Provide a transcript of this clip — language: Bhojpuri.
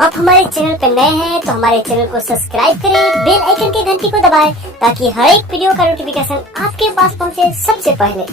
आप हमारे चैनल पर नए हैं तो हमारे चैनल को सब्सक्राइब करें, बेल आइकन की घंटी को दबाएं ताकि हर एक वीडियो का नोटिफिकेशन आपके पास पहुंचे सबसे पहले।